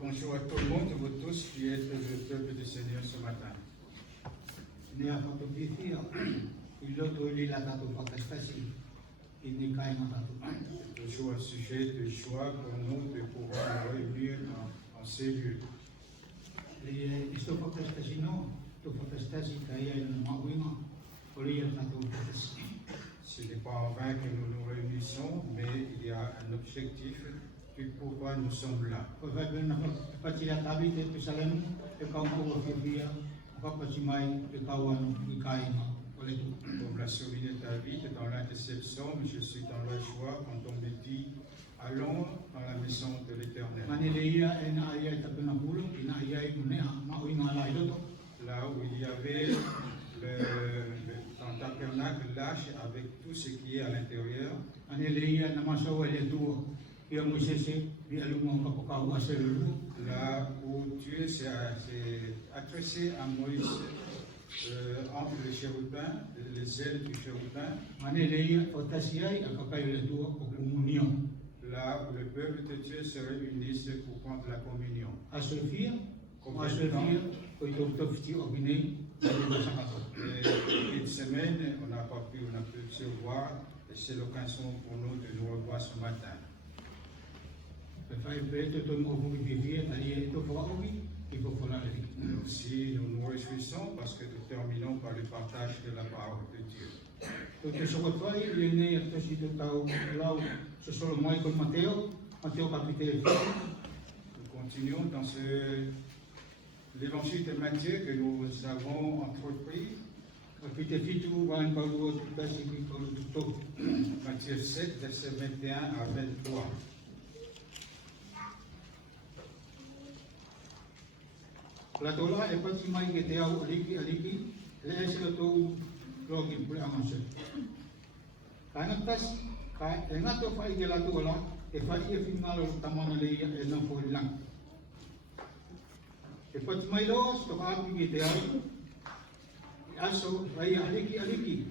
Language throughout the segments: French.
Bonjour à tout le monde, vous tous qui êtes le peuple du Seigneur ce matin. Toujours un sujet de joie pour nous de pouvoir nous réunir en ces lieux. Ce n'est pas en vain que nous nous réunissons, mais il y a un objectif du pourquoi nous sommes là. Pour la survie de ta vie, dans l'interception, je suis dans la joie quand on me dit allons dans la maison de l'Éternel. Là où il y avait un tabernacle lâche avec tout ce qui est à l'intérieur. Là où Dieu s'est adressé à Moïse entre les chérubins, les ailes du chérubin. Là où le peuple de Dieu se réunissent pour prendre la communion. Une semaine, on n'a pas pu se voir et c'est l'occasion pour nous de nous revoir ce matin. Nous aussi, nous nous réjouissons parce que nous terminons par le partage de la parole de Dieu. Nous continuons dans l'évangile de Matthieu que nous avons entrepris. Matthieu 7, verset 21 à 23. La tola e pati mai ke te au aliki le ese to logi pule amase kana tas ka engato fai ke la tola e fai e finalo tamana le e no foi lang e pati mai los to ka ke te au aso vai aliki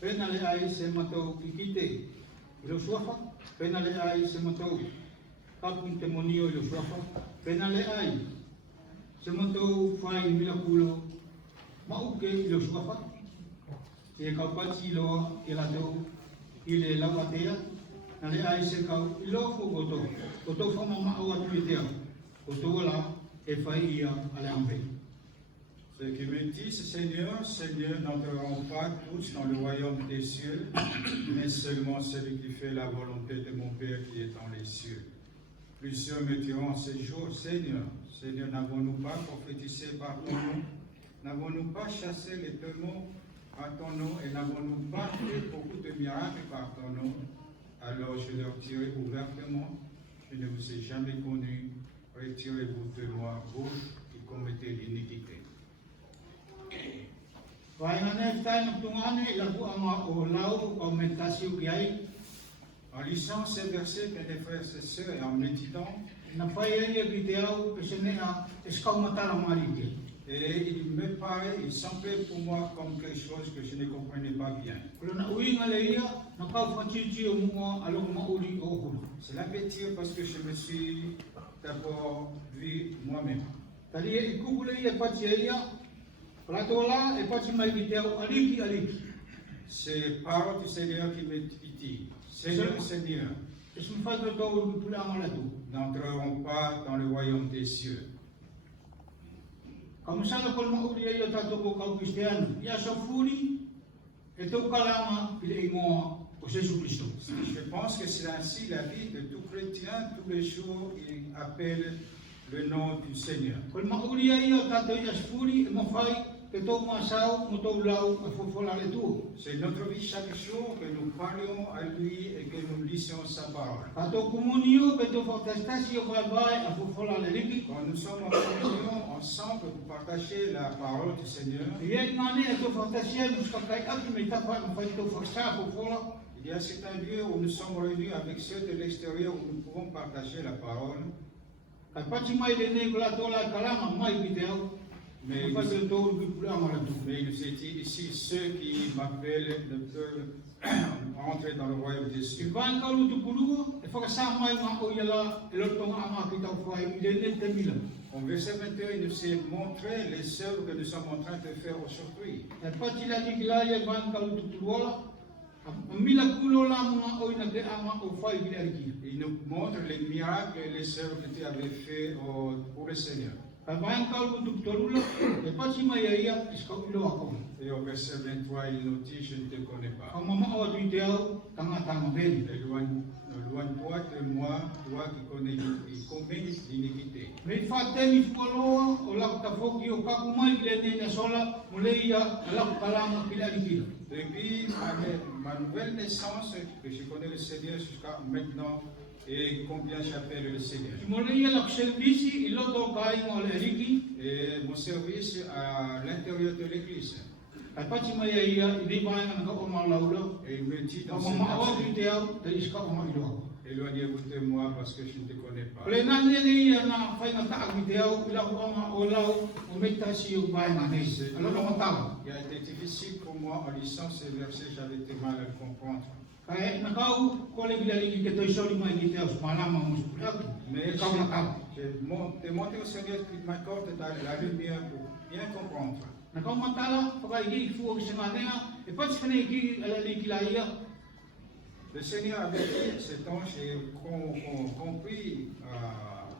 pena le ai se matou kikite lo suafa pena le ai se matou kapun temonio lo suafa pena le ai se matou fai miraculo mau ke lo suafa se kaupati lo ke la do ile la patea na le ai se kau lo fo goto fa mama o atu idea goto la e fai ia ale ambe. Ce qui me dit, Seigneur, n'entreront pas tous dans le royaume des cieux, mais seulement celui qui fait la volonté de mon Père qui est dans les cieux. Plusieurs me diront en ces jours, Seigneur, n'avons-nous pas prophétisé par ton nom? N'avons-nous pas chassé les démons par ton nom? Et n'avons-nous pas fait beaucoup de miracles par ton nom? Alors je leur dirai ouvertement, je ne vous ai jamais connu, retirez-vous de moi, vous qui commettez l'iniquité. En lisant ces versets, mes frères et sœurs, et en méditant, et il me paraît, il semblait pour moi comme quelque chose que je ne comprenais pas bien. Cela veut dire parce que je me suis d'abord vu moi-même. C'est parole du Seigneur qui me dit, Seigneur, n'entreront pas dans le royaume des cieux. Je pense que c'est ainsi la vie de tout chrétien. Tous les jours, il appelle le nom du Seigneur. C'est notre vie chaque jour que nous parlions à lui et que nous lisions sa parole. Quand nous sommes en communion ensemble pour partager la parole du Seigneur, il y a certains lieux où nous sommes réunis avec ceux de l'extérieur où nous pouvons partager la parole. Mais il nous est dit ici, ceux qui m'appellent ne peuvent entrer dans le royaume des I cieux. vai ka lu tu pulu e whakasama i ngā o iala e lotonga a ngā ki tau whai i le te mila. Au verset 21, il nous est montré les œuvres que nous sommes en train de faire aujourd'hui. E pati la ki la ia vai ka lu tu pulu ala. A mila kulo la mga o ina te a ngā o whai i le ariki. Il nous montre les miracles et les œuvres que tu avais fait pour le Seigneur. Ka vai ka lu tu pulu e pati mai ia iska ilo a kau. Et au verset 23, il nous dit, je ne te connais Ka pas. mama o atu i te au tangata mabeni. Éloigne-toi de moi, toi qui commets l'iniquité. Me whatemi whakaloa o lau tafoki o kakumai i le nene sola mo le ia a lau kalama ki le arikila. Depuis ma nouvelle naissance, que je connais le Seigneur jusqu'à maintenant, et combien j'appelle le Seigneur. Ki mo le ia lau servisi i loto o kai mo le ariki. Et mon service à l'intérieur de l'église. Ai pati mai ia i nei vaenga na ka o ma laula. Et il me dit Ka dans mama o atu ce i te au te iska o ma iloa. éloignez-vous de moi parce que je ne te connais pas. O le nane le ia na whainga taa ki te au i lau onga o lau o meitasi o vaenga nei. Aloha matala. Il a été difficile pour moi en lisant ces versets, j'avais du mal à le comprendre. Ka e na kau ko le bila liki ke toi sori mai ki te au smalama mo supuraki. Mais E kau matala. j'ai demandé au Seigneur qu'il m'accorde la lumière pour bien comprendre. Na kau matala, whakaiki ki fuo ki senganea, e pati whanei ki ala liki la ia, Le Seigneur avait dit, cet ange, j'ai compris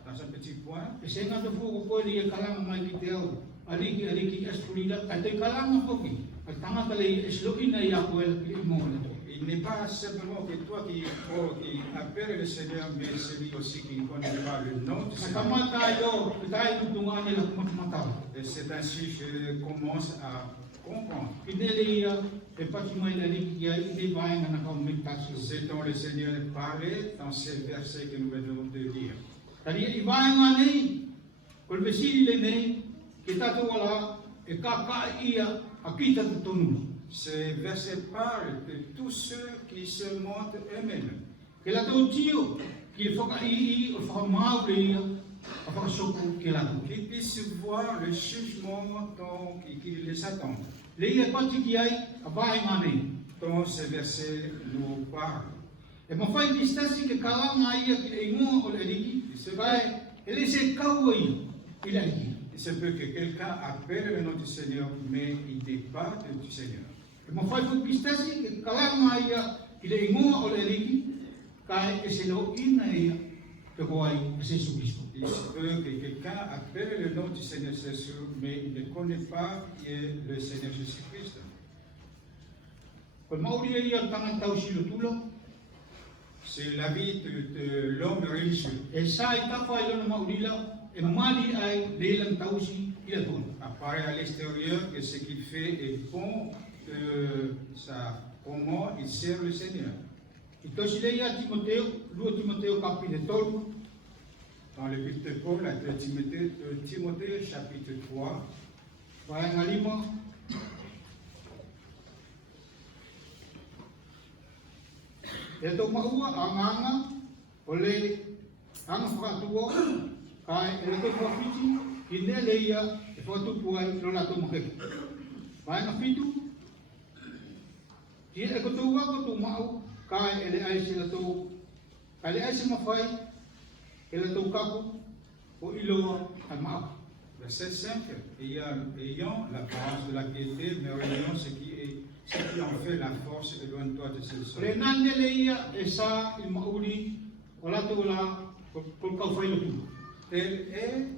dans un petit point, e se ngata fuo ko koe li e kalanga mai ki te au, aliki espurila, a te kalanga hoki, a tangata le esloina i a koe la ki i moa le to. il n'est pas simplement que toi qui appelles le Seigneur, mais celui aussi qui ne connaît pas le nom du Ka Seigneur. kamata yo, e tai tutunga ane la kumatala. Et c'est ainsi que je commence à comprendre. I ne le ia, e pati mai la liki ki a i te vaenga na kau mitasi. C'est dont le Seigneur parlait dans ces versets que nous venons de lire. Tari i vaenga nei, ko le vesili le nei, ke tatu wala, e ka ia, a kita tutonu. Ces versets parlent de tous ceux qui se montrent eux-mêmes. Ke la tau tio, ki e whakaii o whakamau le ia, a whakasoko ke la tau. Qu'ils puissent voir le jugement qui les attend. Le ia pati ki ai, a vaenga nei. Dont ces versets nous parlent. E mawhai ki stasi ke kalanga ia ki e ingoa o le riki, se vai, e le se kaua ia, i le riki. Il se peut que quelqu'un appelle le nom du Seigneur, mais il débat du Seigneur. E mawhai fu ki stasi ke kalanga ia ki le ingoa o le riki, kai e se lo ina ia, pe koai e se Kristo. Il se peut que quelqu'un appelle le nom du Seigneur Jésus, mais il ne connaît pas qui est le Seigneur Jésus-Christ. Ko mauri ia tanga tau silo tulo, C'est la vie de l'homme religieux. e sa i tafa i lona maurila, e mali ai leilang tausi i la tona. Apparaît à l'extérieur que ce qu'il fait est bon, comment il sert le Seigneur. I tosi le ia Timoteo, lua Timoteo kapine tolu, Dans le but de Paul, à 2 Timothée chapitre 3, vaenga lima, e tau maua a nganga, o le anga whakatuo, kai e le tau whawhiti, ki ne le ia e whakatupu ai lona tau makeke. Vaenga fitu, ki e kotou wako tau mau, kai e le aise la tau, kai le aise mawhai, e la tau kaku, o iloa al mau. verset 5, ayant l'apparence de la piété, mais reniant ce qui en fait la force, éloigne-toi de ce Le sol. nane le ia e sa i mauri, o la tau la, kol kau whai lotu. Tel est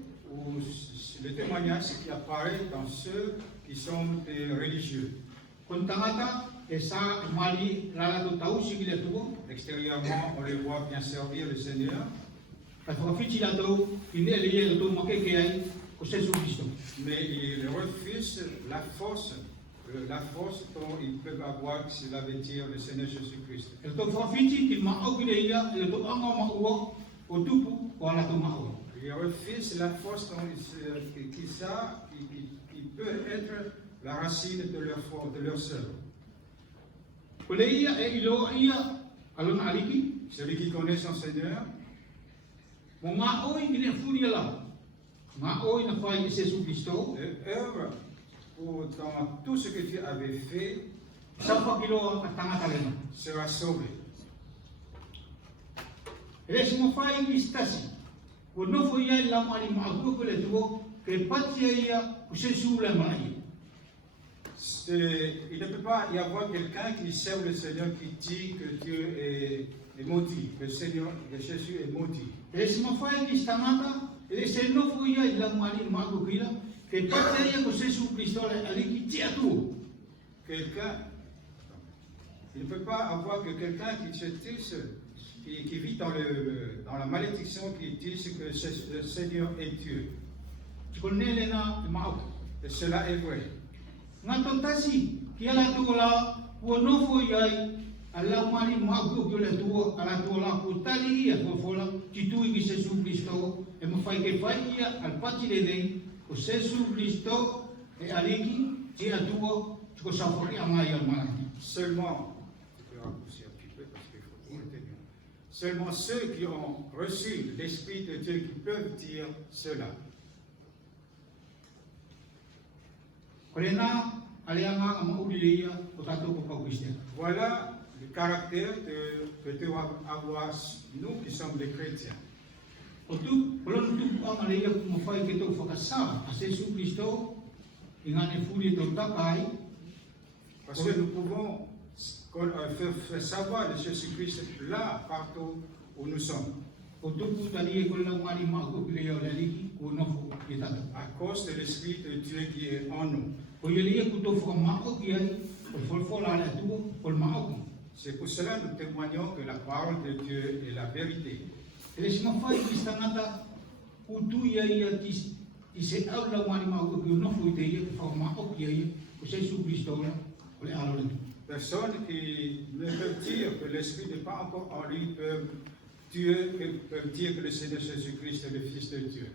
le témoignage qui apparaît dans ceux qui sont des religieux. Kon tangata, e sa i mali la tau tau si ki le tua, Extérieurement, on les voit bien servir le Seigneur, ka whakawhiti la tau, i ne le ia la tau makeke ai, o Jesu Christo. mais ils refusent la force dont ils peuvent avoir, cela veut dire le Seigneur Jésus-Christ. E la tau whakawhiti ki maau ki le ia, e la tau anga maua, o tupu, o ala tau maua. Ils refusent la force qui peut être la racine de leur œuvre. Ko le ia e iloa ia, alona aliki, Celui qui connaît son Seigneur, mo ngā oi ki ne furi ala. Ngā oi na whai e Jesu Christo, œuvre dans tout ce que tu avais fait Sapa kilo at tangata lena. sera sauvé. Ele se mo fai ki stasi. Ko no fo ia la mari ma ko le tuo ke patia ia ku se sula mai. Il ne peut pas y avoir quelqu'un qui serve le Seigneur qui dit que Dieu est maudit, que le Seigneur de Jésus est maudit. Ele se mo fai ki stangata, ele se no fo ia la mari ma ko kila ke patia ia ku se su Cristo le ali ki tia tu. Quelqu'un, il ne peut pas avoir que quelqu'un qui se tisse, qui vit dans la malédiction, qui dise que le Seigneur est Dieu. Ko nele na ma Et cela est vrai. ngato tasi ki ala tu la ko no fo ia ala mari ma ko le tu ala tu la ko tali ia ko fola ki tu ki se su Cristo e mo fai ke fai ia al pati le dei ko se su Cristo e aliki ti atuo ko sa fori amai al mari. Seulement, je peux raccourcir un petit peu parce qu'il faut tout retenir. Seulement ceux qui ont reçu l'Esprit de Dieu qui peuvent dire cela. Kolena aleanga ama ulilia ko tato ko ka Kristian. Voilà le caractère que devons avoir nous qui sommes des chrétiens. O tu kolon tu amalia ko mo fai ke to fakasa a Jesu Cristo ingane furi to takai. Parce que nous pouvons faire savoir de Jésus-Christ là, partout où nous sommes. O tu putali ko la mari ma ko le yo lali ko no fo ke tato. À cause de l'Esprit de Dieu qui est en nous. O yelia ko to fo ma ko ki ai ko fo la la tu ko ma ko. C'est pour cela que nous témoignons que la parole de Dieu est la vérité. Ele se mo fai ki stangata utu ia ia ti se au la mari ma ko no fo te ia ko ma ko ki ai ko Jesu Cristo la o le alo le. Personnes qui ne peuvent dire que l'Esprit n'est pas encore en lui peuvent dire que le Seigneur Jésus-Christ est le Fils de Dieu.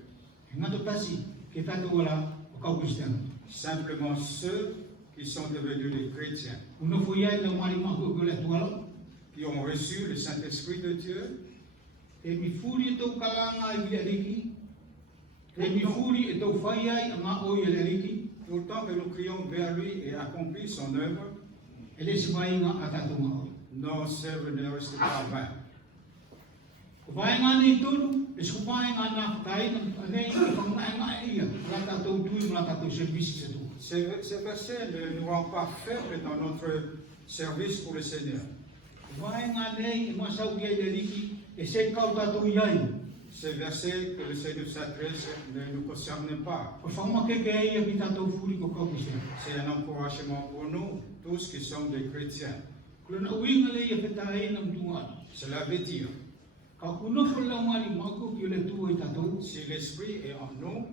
Ngato tasi ke tato wala o ka Kristian. Simplement ceux qui sont devenus des chrétiens, Uno fo ia la mari ma ko le tuala qui ont reçu le Saint-Esprit de Dieu, e mi furi to kalanga i le riki. E mi furi e to fai ai nga o ia le riki. tout le temps que nous crions vers lui et accomplit son œuvre, Ele se vai nga atato nga. nos œuvres ne restent pas vaines. Ko vai nga ni tonu, e se vai nga na kai na nei ko nga nga ia. La tato tu la tato service se tu. Ces versets ne nous rendent pas faibles dans notre service pour le Seigneur. Vai nga nei e ma sau ia le riki e se kau tato iai. Ces versets que le Seigneur s'adresse ne nous concernent pas. Ko fa ma ke ia ki tato furi ko ka Kristian. C'est un encouragement pour nous, tous qui sommes des chrétiens. Ko na uinga le ia petai na mtunga. Cela veut dire, Ka kuno fo la mari ma ko ki le tu e tato. si l'Esprit est en nous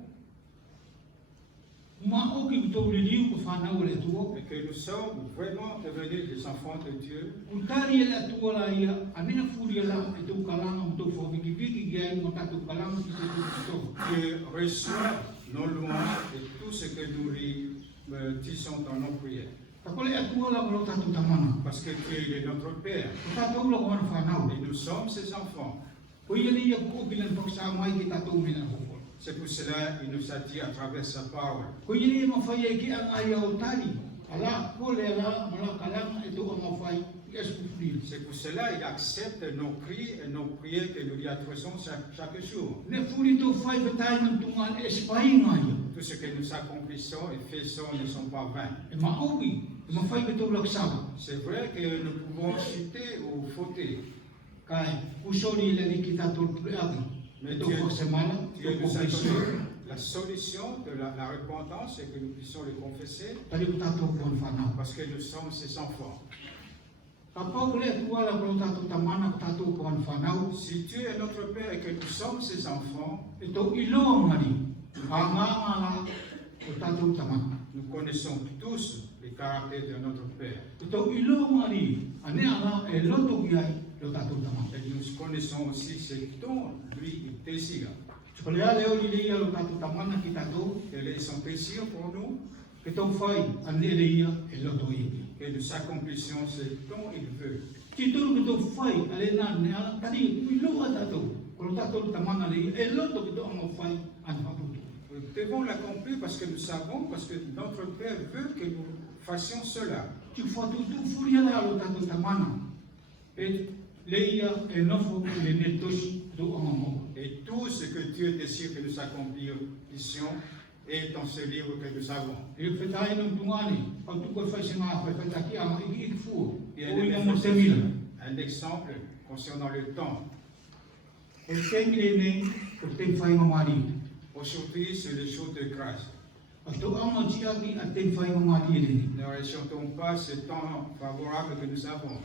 Ma o ki to le liu ko fa na o le tu. et que nous sommes vraiment devenus des enfants de Dieu, Utari la tu la ia anena furi la e tu kalanga mo to fo ki ki ki mo tato kalanga ki se tu. Dieu reçoit nos louanges et tout ce que nous lui disons dans nos prières. Ta kole atu la ko tato tamana. Parce que Dieu il est notre Père Tato la ko fa na. et nous sommes ses enfants. Ko ia ni ia ko ki len paksa mai ki tato mina ko. C'est pour cela qu'il nous a dit à travers sa parole. Ko ia ni ma fa ia ki ang ai o tari. Ala ko le la mala kalanga e to ma fa Yesu furi. C'est pour cela qu'il accepte nos cris et nos prières que nous lui adressons chaque jour. Ne furi to fa betai na tungan e spai ngai. Tout ce que nous accomplissons et faisons ne sont pas vains. E ma oki, e ma fa beto laksa. C'est vrai que nous pouvons chuter ou fauter, Kai usori le ni ki tato preati. mais To fo semana, Dieu to nous a confession. donné la solution de la repentance et que nous puissions le confesser Tali ko tato ko fa na. parce que nous sommes ses enfants. Kapau le tua la ko tato tamana ko tato ko fa na. Si Dieu est notre Père et que nous sommes ses enfants, E to ilo ngari. Anga la ko tato tamana. nous connaissons tous les caractères de notre Père. E to ilo ngari. Ane ala e loto ki ai lo tato tamana. Et nous connaissons aussi ce dont lui il désire. Ko le ale o li lo tato tamana ki tato. Quel est son désir pour nous? E to fai ane le ia e loto i. Que nous accomplissions ce dont il veut. Ki tolu ki to fai ale na ne ala tali ilo a tato. Ko tato tamana le e loto ki to amo fai an fa puto. Nous devons l'accomplir parce que nous savons, parce que notre Père veut que nous fassions cela. tu fais tout furia là le tato tamana et leia et nofo le netoshi do amamo. Et tout ce que Dieu désire que nous accomplissions est dans ce livre que nous avons. E fetai no tungani, au tu ko fai singa fa fetaki ama iki fu. Et O ina mo semila. un exemple concernant le temps. E semile ne ko te fai mamari. Aujourd'hui, c'est le jour de grâce. Ato ama tiaki a te fai mamari ele. Ne ressentons pas ce temps favorable que nous avons.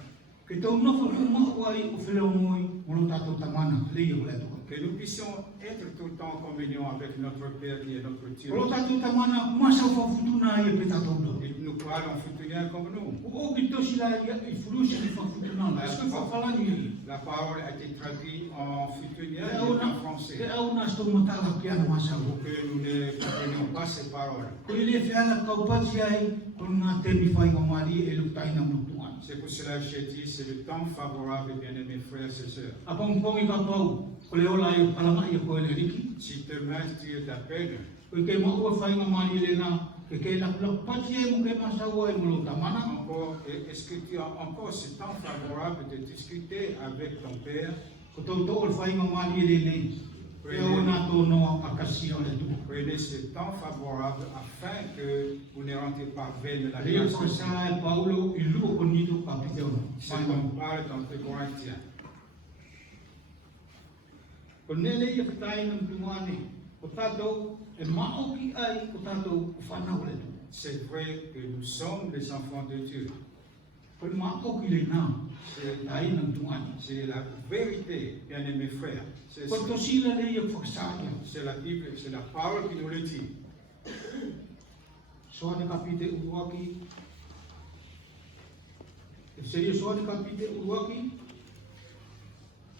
Que tau nofo kuma wai o fele moi mo tato tamana leia o leto. Que nous puissions être tout le temps en communion avec notre Père qui est notre Dieu. O tato tamana masa fa futuna e petato do. Il nous parle en futunien comme nous. O ki to sila ia I furusi I fa futuna. Est-ce que fa falani? La parole a été traduite en futunien E et en français. au na sto matala piano masa. Pour que nous ne comprenions pas ces paroles. Ko ile fiala ka upati ai ko na te mi fai mamari e lutai na mutuan. C'est pour cela que j'ai dit, c'est le temps favorable, bien-aimés frères et sœurs. Apong pongi ka pau ko le ola I palama I ko le riki. Si demain Dieu t'appelle, Ko ke ma o fai mamari le na ke la pati e mo ke masa o e mo tamana. encore, est-ce que tu as encore ce temps favorable de discuter avec ton Père? Ko to to o fai mamari le le. E o na to no akasi o le tu. Prenez ce temps favorable afin que vous ne rentrez pas vain de la Leo grâce. ko sa Paulo I lu ko ni tu ka pite o. C'est qu'on parle dans le Corinthiens. Ko nele I fitai na tuane. Ko tato e maoki ai ko tato ko fana o le tu. C'est vrai que nous sommes les enfants de Dieu. Ko maoki le na. C'est Tai na tuane. c'est la vérité, bien-aimés frères. C'est Ko to sila le I faksaia. c'est la Bible, c'est la parole qui nous le dit. Soane kapite uruaki. E seria soane kapite uruaki.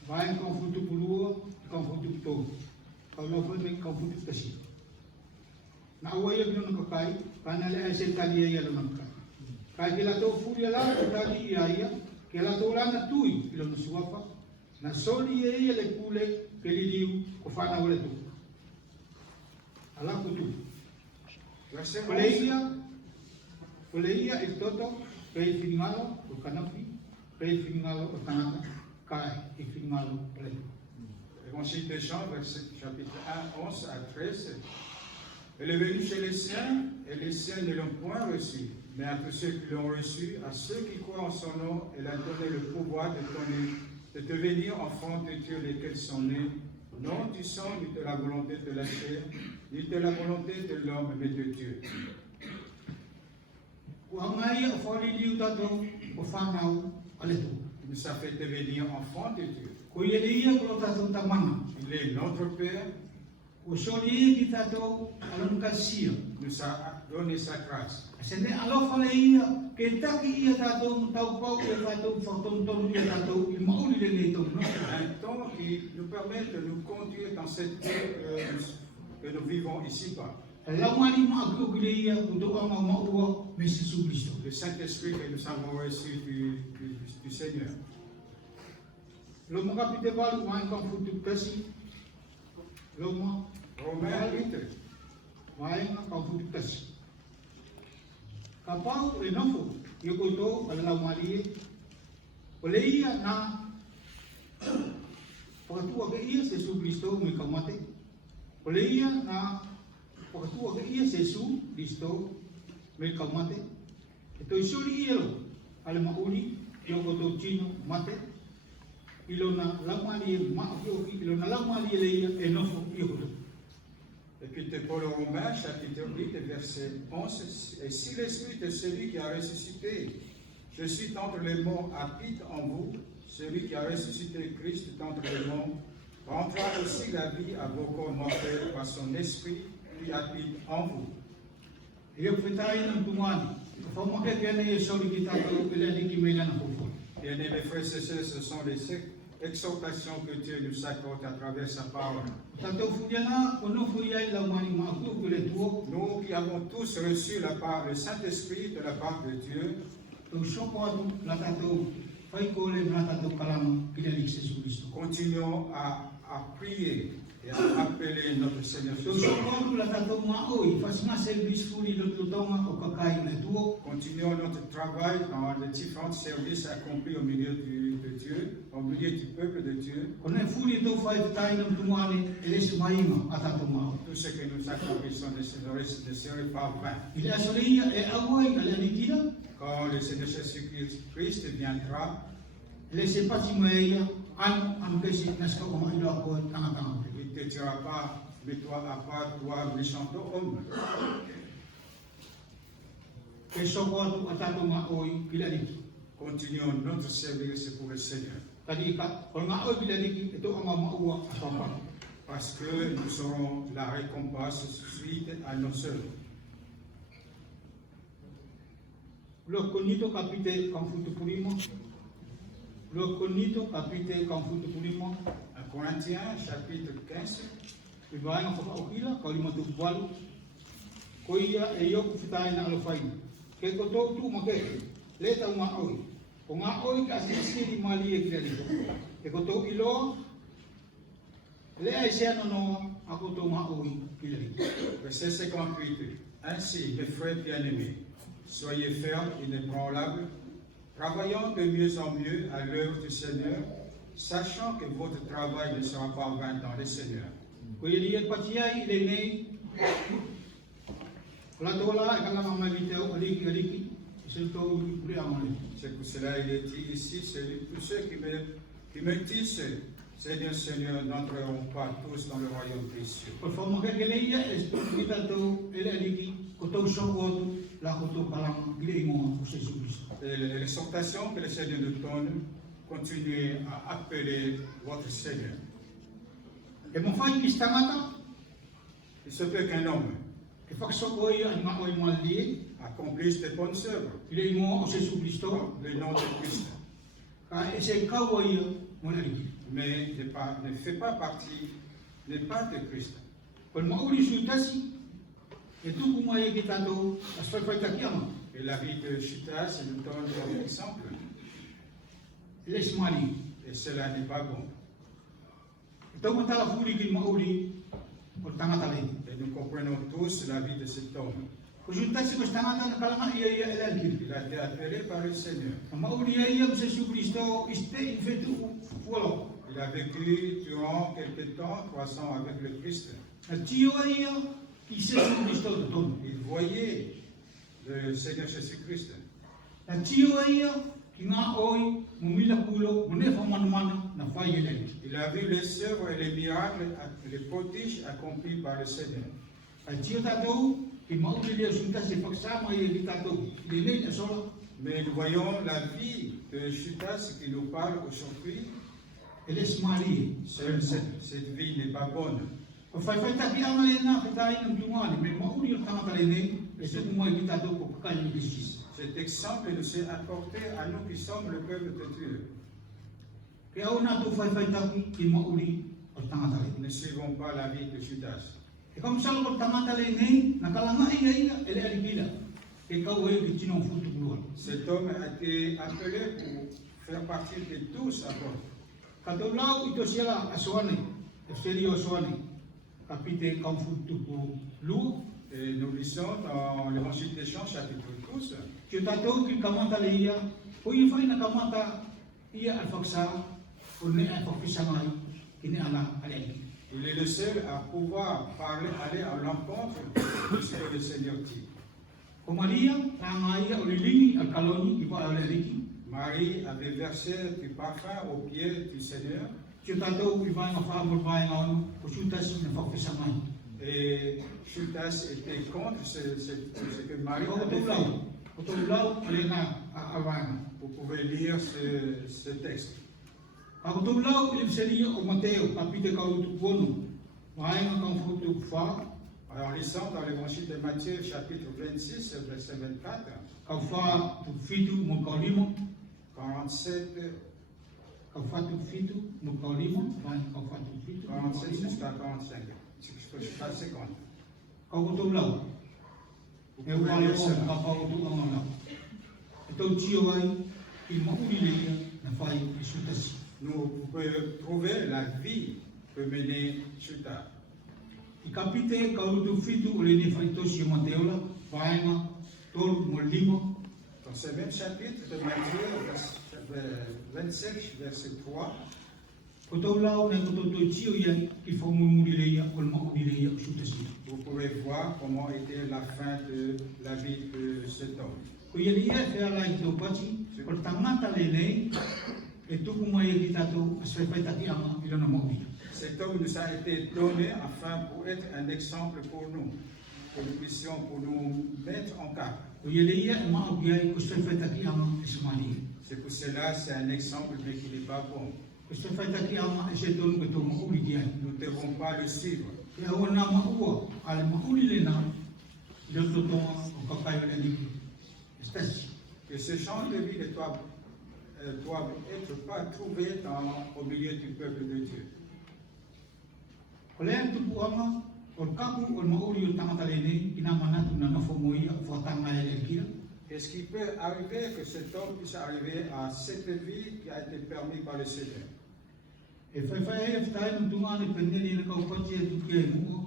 Vai kau futu pulua, kau futu to. Kau lofu me kau futu kasi. Na uaya bino na kakai, kana le ai se tali ia lo na kakai. Kai kila to furia la tali ia, kila to la na tui ilo na suapa. Na soli ia le kule ke li liu ko fana ole tu. Ala kutu. Verset 11. Coleia e toto, pei finingalo, o canapi, pei finingalo, o canata, kai, e finingalo, play. Évangile de Jean, chapitre 1, 11 à 13. Il est venu chez les siens, et les siens ne l'ont point reçu. Mais à tous ceux qui l'ont reçu, à ceux qui croient en son nom, il a donné le pouvoir de devenir enfants de Dieu, lesquels sont nés, non du sang, ni de la volonté de la chair, ni de la volonté de l'homme, mais de Dieu. O hangai o foli liu tato, o whanau, ale tu. Il nous a fait devenir enfants de Dieu. Ko ia le ia ko tato tamana. Il est notre Père, O soli ki tato, alon kasia. il nous a donné sa grâce. Sene alofa le ia, ke taki ia tato, tau pau e tato, whaton tonu ia tato, I mauli le ne tonu. Un temps qui nous permet de nous conduire dans cette vie que nous vivons ici-bas. La mani ma aku le ia, ko do ama maua, me Jesu Christo. Le Saint-Esprit que nous avons reçu du Seigneur. Lo mo kapite balu mai ka futu kasi. Lo mo Romains 8. mai ka futu kasi. Kapau e nofo, yo ko to ala mali. O le ia na Pakatua ke ia Jesu Kristo me kamate. O le ia na pakatua ke ia Jesu Kristo me kamate. E to isuri ia lo ale mauli yo ko to chino mate. Ilona lamali ma yo ilona lamali le ia e nofo yo ko. Épître Paul aux Romains, chapitre 8, verset 11. Et si l'Esprit de celui qui a ressuscité, je suis entre les morts, habite en vous, celui qui a ressuscité Christ d'entre les morts, rendra aussi la vie à vos corps mortels par son Esprit qui habite en vous. Yo fetai na tumani. Fa mo ke kene ye soli ki tato ele ni ki mena na fofo. Bien-aimés frères et sœurs, ce sont les exhortations que Dieu nous accorde à travers sa parole. Tato fudiana ono fuya la mani ma ku ku le tuo. Nous qui avons tous reçu le Saint-Esprit de la part de Dieu, To sopo la tato fai ko le na tato kalama ki le Jesu Kristo. continuons à prier et à appeler notre Seigneur So Jésus. so ko la tatou maoi, fasma service furi lo tonga o kakai na tuo. Continuons notre travail dans les différents services accomplis au milieu de Dieu, au milieu du peuple de Dieu. Kone furi to fai tai na tumani eles maima atatou maoi. Tout ce que nous accomplissons ne serait pas vain. Il a solia e awai ale alikira, Quand le Seigneur Jésus-Christ viendra, le se pati meia an pesi naska o mai lo ko tanga tanga. il ne te dira pas, mets-toi à part, toi, méchant homme. Ke so ko atu atatou maoi pila liki. Continuons notre service pour le Seigneur. Kadi ka ko maoi pila liki eto anga maua asapa. Parce que nous serons la récompense suite à nos œuvres. Lo konito kapite kamfutu purimo. Lo konito kapite kamfutu purimo. En Corinthiens, chapitre 15, Ibaina whakaokila, kaulimatu walu. Ko ia e ioku whitai na alofaina. Ke ko tō tū make, le tau ngā oi. Ko ngā oi ka asiri mali e kira rito. Ke ko tō iloa, le ai se ano noa, a ko tō ngā oi kira rito. verset 58. Ainsi, mes frères bien-aimés, soyez fermes, inébranlables, travaillant de mieux en mieux à l'œuvre du Seigneur, sachant que votre travail ne sera pas vain dans le Seigneur. Ko ia lia patiai i le nei. Ko la tōla e kanga mamai viteo, aliki, se tō uri amale. C'est pour cela qu'il est dit ici, tous ceux qui me disent, Seigneur, Seigneur, n'entreront pas tous dans le royaume des cieux. Ko whamu ke leia e kita tō ele aliki, ko tō soko atu, la ko tō kalama, gile ingoa ko Jésus Christ. Et l'exhortation que le Seigneur nous donne, continuez à appeler votre Seigneur. E mo fai ki stangata, Il se peut qu'un homme e whakasoko ia ni ngā oi malie, accomplisse de bonnes œuvres i le ingoa o Jésus Christ, dans le nom de Christ, ka e se kaua ia mo le aliki. mais ne fait pas partie, n'est pas de Christ. Ko le mauri suitasi, e tuku mai e ki tātou, as whaiwhai taki ama, Et la vie de Chitas nous donne comme exemple, e le smali. et cela n'est pas bon. E tau matala furi ki mauri, o tangata lei. Et nous comprenons tous la vie de cet homme. Ko suitasi ko stangata na kalanga ia ele aliki. Il a été appelé par le Seigneur. Ka mauri ia mo Jésus Christ, iste i fetu fualo. Il a vécu durant quelque temps, 3 ans avec le Christ. Na tio ia ki Jésus Christ to tonu. Il voyait le Seigneur Jésus-Christ. Na tio ia ki ngā oi mo mila kulo mo ne whamanumana na whai ele aliki. Il a vu les œuvres et les miracles, les prodiges accomplis par le Seigneur. Ka tio tātou ki mauri lea suitasi whaksama ia ki tātou. Le nei na sola. Mais nous voyons la vie de Judas qui nous parle aujourd'hui. Ele smali. Cette vie n'est pas bonne. Ko whaiwhai taki anga le nā whitai na mtungani, me mauri o tangata le nei, e tuku mai ki tātou ko kakai ni kisis. Cet exemple nous est apporté à nous qui sommes le peuple de Dieu. Ke au nā tō whaiwhai taki ki mauri o tangata le. Ne suivons pas la vie de Judas. E kam salo ko tangata le nei, na kalanga ia ele alikila. Ke kau e ki tino futu kuluan. Cet homme a été appelé pour faire partie des 12 apôtres. Ka tau lau i to siala asoane, e serio asoane, ka pite kam futu ku lua. Et nous lisons dans l'Évangile des Jean, chapitre 12, Ki tātou ki kamata le ia, ko i whai na kamata ia al whaksa, o ne a whakwisangai, ki ne ana ale aliki. il est le seul à pouvoir parler, aller à l'encontre de ce que le Seigneur dit. Ko Maria, tā ngā ia o le lingi al kaloni ki wha ale aliki. Marie avait versé du parfum aux pieds du Seigneur Ki tātou i whainga whaamur whainga onu, ko sutasi na whakwisangai. et Judas était contre ce que Marie Ko avait tau fait. lau, ko tau lau ale nā a whainga. Vous pouvez lire ce texte. Ka ko tau lau i le seria o Mateo, ka pite ka utu kuonu, whainga ka mfutu wha, Alors, lisons dans l'Évangile de Matthieu, chapitre 26, verset 24, ka wha tu fitu mo ka limo, 47, ka wha tu fitu mo ka limo, whainga ka wha tu fitu mo ka 47 limo. jusqu'à 45, jusqu'à 50. Ka ko tau lau, Vous e pouvez wale lire o cela. ka pa utu anga lau. E tau tio ai, i mauri le ia, na whai i sutasi. Vous pouvez trouver la vie peut mener Chuta. I kapite kaurutu fitu o le ne faitosi o Mateola, vaenga, tolu mo limo, Dans ce même chapitre de Matthieu, 27, verset 3, ko tau lao na ko tau tio ia ki whamumuri leia o le mauri leia o sutasi. vous pouvez voir comment était la fin de la vie de cet homme. Ko ia le ia e ala i tau pati, o le tangata le nei, e tuku mai e ki tatou a srepaitaki anga i lana mauri. Cet homme nous a été donné afin pour être un exemple pour nous, que nous puissions pour nous mettre en cap. Ko ia le ia e maa ki ai ko srepaitaki anga e samani. C'est pour cela, c'est un exemple, mais qui n'est pas bon. Ko srepaitaki anga e se tonu ke tau mauri ki ai. Nous ne devons pas le suivre. E aua nā maua, ale mauri le nā, i lo totonga o kakai o le aniki. E stasi. Que ce genre de vie doivent être pas trouvés au milieu du peuple de Dieu. Ko lea tupu anga, o le kaku o le mauri o tangata le nei, ki nā manatu na nofo moia, whatanga e le kira. Est-ce qu'il peut arriver que cet homme puisse arriver à cette vie qui a été permise par le Seigneur? E whaiwhai e whai no tungane peneli na kaupati e tuki e mua.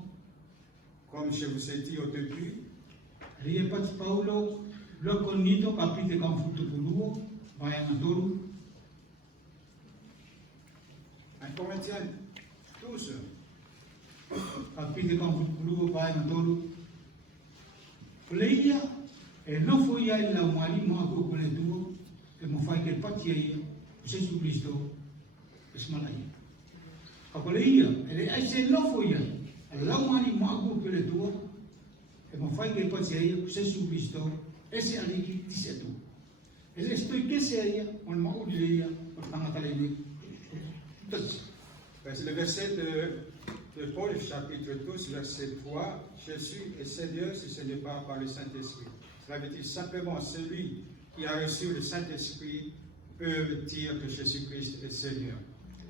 Comme je vous ai dit au début, Rie pati Paulo, loko nito ka pite ka mfutu puluo, vai ana toru. 1 Corinthiens 12, Ka pite ka mfutu puluo, vai ana toru. Leia, e nofo ia i lau marima a koko le tuo, e mo whai ke pati e ia, o Jesu Christo, e smala ia. Ka ko leia, e le aise nofo ia, e lau marima a koko le tuo, e mo whai ke pati e ia, o Jesu Christo, e se aliki tise tu. E le stoi ke se ia, o le mauri le ia, o tangata le ia. le verset de Paul, chapitre 12, verset 3, Jésus est Seigneur si ce n'est pas par le Saint-Esprit. Cela veut dire simplement celui qui a reçu le Saint-Esprit peut dire que Jésus-Christ est Seigneur.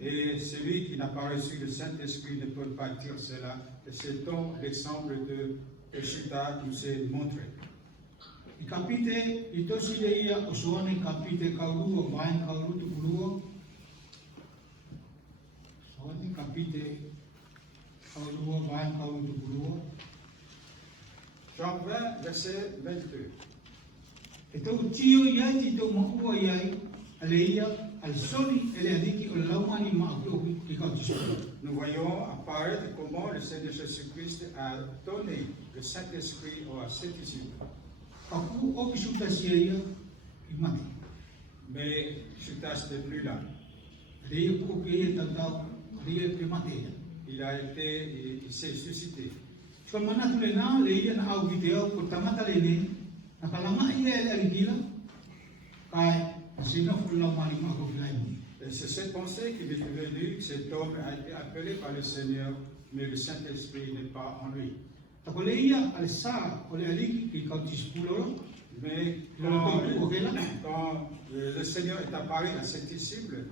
Et celui qui n'a pas reçu le Saint-Esprit ne peut pas dire cela. Et c'est donc l'exemple de Chuta qui nous est montré. I kapite, i tosi le ia, o soane kapite kaurua, vaen kaurutu pulua. Soane kapite kaurua, vaen kaurutu pulua. Jean 20, verset 22. E tau tio iai ti tau maua iai, ale ia, al soli, ele adiki o laumani maakohi ki kautiso. Nous voyons apparaître comment le Seigneur Jésus-Christ a donné le Saint-Esprit à ses disciples. Kapu o kisuta sia ia, i mati. Mais Chutas n'est plus là. Ale ia ku oke ia tau, ale ia ke mate ia. Il s'est suscité. Ko manatu le nā, le ia na au ki te au, ko tamata le ne, na kalanga ia ele arikila, kai, na se nofu laumani maakohi lai mui. Et c'est cette pensée qui est venue, que cet homme a été appelé par le Seigneur, mais le Saint-Esprit n'est pas en lui. Tako le ia ale sa o le aliki ki kautis puloro, Mais quand le Seigneur est apparu à ses disciples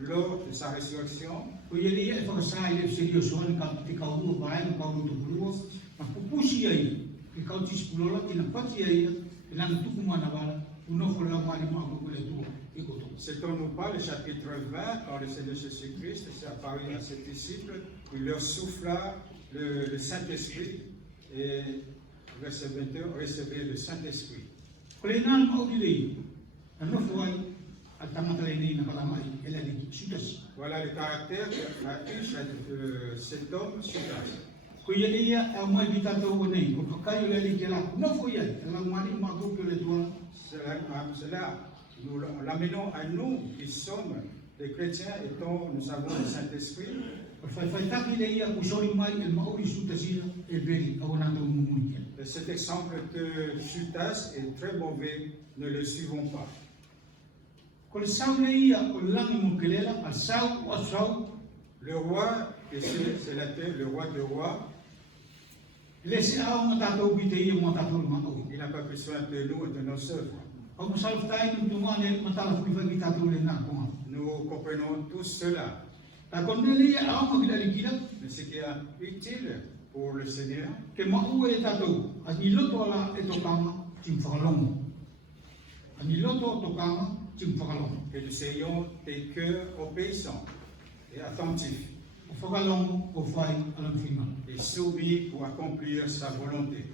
lors de sa résurrection, ko ia le ia e whakasa i le serio soani ka te kaurua vaenga kaurutu pulua, na pupusi ai ki kautis puloro, ki na pati ai e lana tuku mana wala, unofo la mani maakohi le tua, i koto. c'est on nous parle, le chapitre 20, quand le Seigneur Jésus-Christ s'est apparu à ses disciples, il leur souffla le Saint-Esprit, et verset 22, recevez le Saint-Esprit. Ko le nā mauri le ia, na nofo ai, a tamata le nei na kalama ai, ele aliki, sutasi. Voilà le caractère qu'a eu cet homme Chutas. Ko ia le ia e au mai ki tātou o nei, ko kakai o le aliki la, nofo iai, e lau mani maakohi le tua, Cela, nous l'amenons à nous qui sommes des chrétiens et dont nous avons le Saint-Esprit. o whaiwhaitaki le ia kusori mai e mauri sutasira e beri au nā tau mumuni. Et cet exemple de Chutas est très mauvais, ne le suivons pas. Ko le sau le ia o le langi mo kelela, a sau o a sau, Le roi, et c'est la terre, le roi des rois, le se au ma tātou ki te ia mo tātou le maui. il n'a pas besoin de nous et de nos œuvres. Au mo salwhtai nu tungane matala fuiwha ki tātou le nā konga. Nous comprenons tous cela. Ta kone le ia au ma ki la likila, Mais ce qui est utile pour le Seigneur, ke maua e tātou, a ni loto ala e tokanga, tim whakalongo. A ni loto o tokanga, tim whakalongo. que nous ayons des cœurs obéissants et attentifs. whakalongo o whai alam whima. et soumis pour accomplir sa volonté.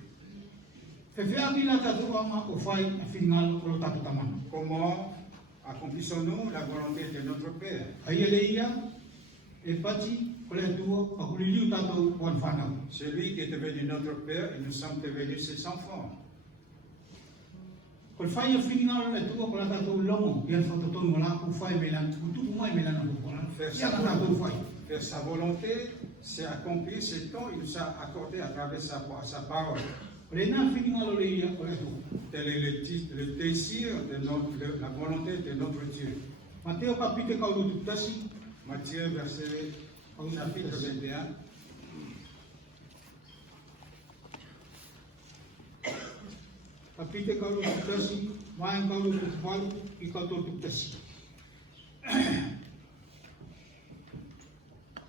Whewhea ki la tatu anga o whai a whingal o lo tatu tamana. Comment accomplissons-nous la volonté de notre Père? Aia le ia, e pati, o le atua, a kuliliu tatou wan whanau. Celui qui est devenu notre Père, et nous sommes devenus ses enfants. Ko le whai a whingal o le atua, ko la tatou longo, ian whatotonu wala ku whai melan, kutuku mai melan o kukola. Ia la tatou whai. Faire sa volonté, c'est accomplir ce temps qu'il nous a accordé à travers sa parole. O le nā whingal o le ia, o le atua. Tel est le désir de la volonté de notre Dieu. Mateo kapite kaulutu tasi, Matthieu, verset chapitre 21. kapite kaulutu tasi, maang kaulutu palu, I kaulutu tasi.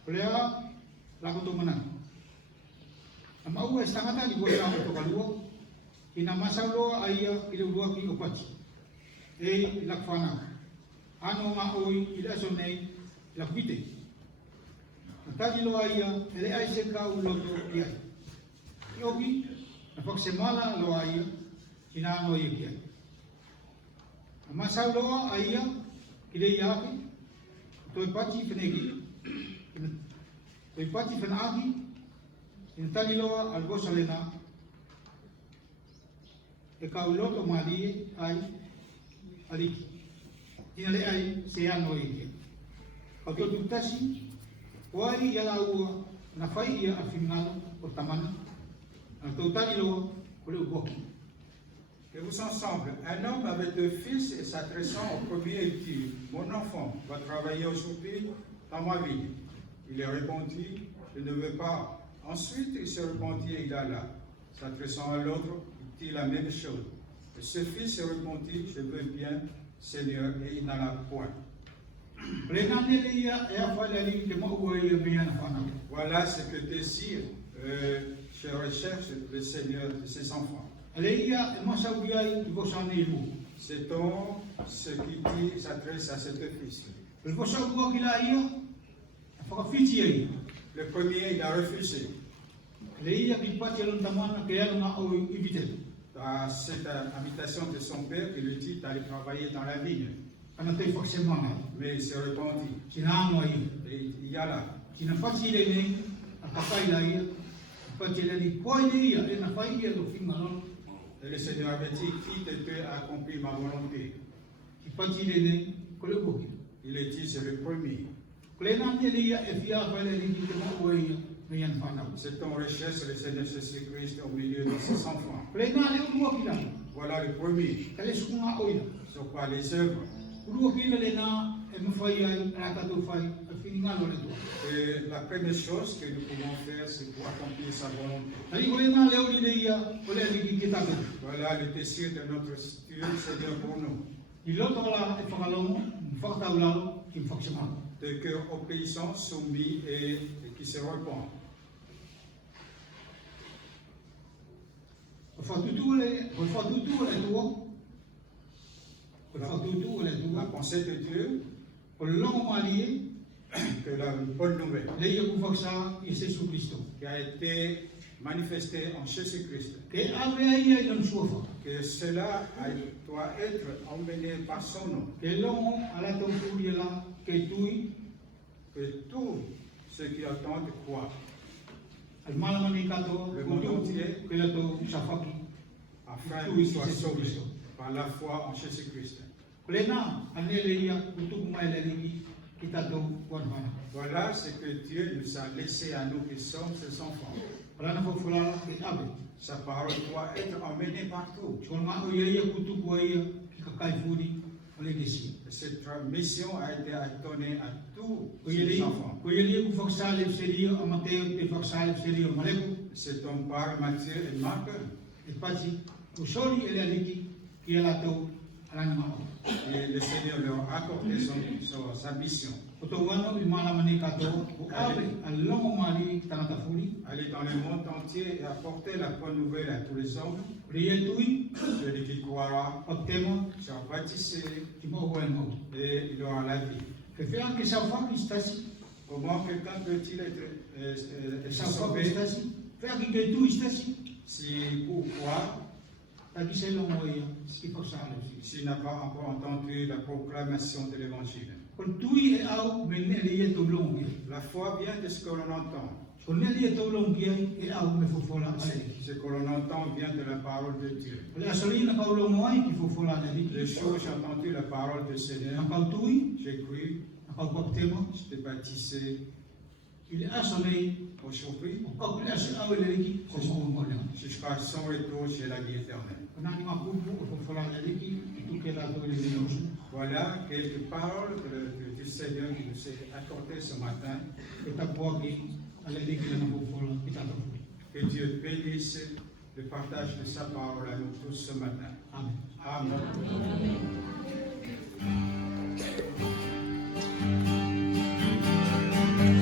O lea, lako to mana. Na maua e stangata ni koe nao to kalua, ina masauloa aia I le urua ki o pati. E lakwana. Ano ngā oi I le aso nei lakpite. Na tali loa ia, ele ai se ka uloto I ai. I oki, na whaksemala loa ia, ina ano ia ki ai. Na masauloa aia, ki le iake, toi pati whenegi. Toi pati whenagi, ina tali loa al gosa lena, e ka uloto malie ai aliki. Ina le ai se ano ia ki ai. Ka totu tasi, wai ia la ua, na whai ia a whingalo o tamana, na tau tali loa, o le uboki. Et vous ensemble, un homme avait 2 fils et s'adressant au premier, il dit, mon enfant va travailler aujourd'hui dans ma ville. Il lui répondit, je ne veux pas. Ensuite, il se répondit et il alla. S'adressant à l'autre, il dit la même chose. Et ce fils se répondit, je veux bien, Seigneur, et il n'alla point. Voilà ce que désire, je recherche le Seigneur de ses enfants. C'est donc ce qui dit s'adresse à ce 2 fils. Le premier, il a refusé. À cette invitation de son père qui lui dit d'aller travailler dans la vigne. Mais il se répondit. Et il y a là. Et le Seigneur avait dit, qui te peut accomplir ma volonté? Il est dit, c'est le premier. C'est on recherche le Seigneur Jésus-Christ au milieu de ses enfants. Voilà le premier. Ce ne sont pas les œuvres. Et la première chose que nous pouvons faire, c'est pour accomplir sa volonté. Voilà le désir de notre Dieu, Seigneur, pour nous. De cœur obéissant, soumis et qui se répand. La pensée de Dieu, que la bonne nouvelle qui a été manifestée en Jésus-Christ, que cela doit être emmené par son nom, que tous ceux qui attendent croient. Le monde entier, afin qu'ils soient sauvés par la foi en Jésus-Christ. Voilà ce que Dieu nous a laissé à nous qui sommes ses enfants. Sa parole doit être emmenée partout. Cette mission a été donnée à tous les enfants. C'est donc par Matthieu et Marc. Et le Seigneur leur a accordé sa mission. Aller dans le monde entier et apporter la bonne nouvelle à tous les hommes. Celui qui croira sera baptisé et il aura la vie. Comment quelqu'un peut-il être Sa propre sauvé estasi. Faire que tout estasi. si pourquoi Tadi saya long moya. Ipo sa alasi. s'il n'a pas encore entendu la proclamation de l'évangile? Kon tui e au me ne le to long ge. La foi vient de ce que l'on entend. Kon ne le to long ge e au me fofola ai. Ce que l'on entend vient de la parole de Dieu. Le asolina pa long moai ki fofola ai. Le jour où j'ai entendu la parole du Seigneur, Na pa tui, j'ai cru, na pa baptemo. j'étais baptisé. Il asonei Aujourd'hui, o le aso au le ki ko mo mo le. jusqu'à son retour chez la vie éternelle. Kon ani ma pupu o fofola ai ki tu ke la to le le. Voilà quelques paroles du Seigneur qui nous est accordées ce matin. Kita poagi ale le ki na fofola kita to. Que Dieu bénisse le partage de sa parole à nous tous ce matin. Amen. Amen.